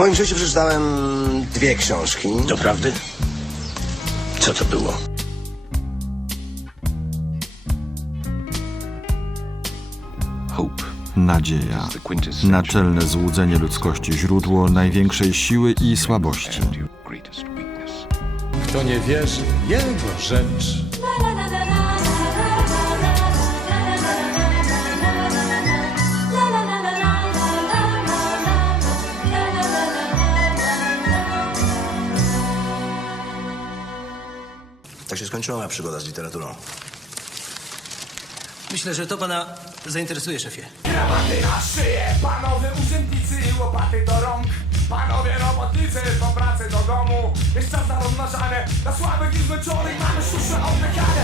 moim życiu przeczytałem dwie książki. Doprawdy? Co to było? Hope. Nadzieja. Naczelne złudzenie ludzkości, źródło największej siły i słabości. Kto nie wierzy, jego rzecz. Tak się skończyła moja przygoda z literaturą. Myślę, że to pana zainteresuje, szefie. Gramaty na szyję, panowie urzędnicy i łopaty do rąk. Panowie robotnicy, po pracy do domu. Jest czas na rozmnażanie, dla słabych i zmęczonych mamy oddychanie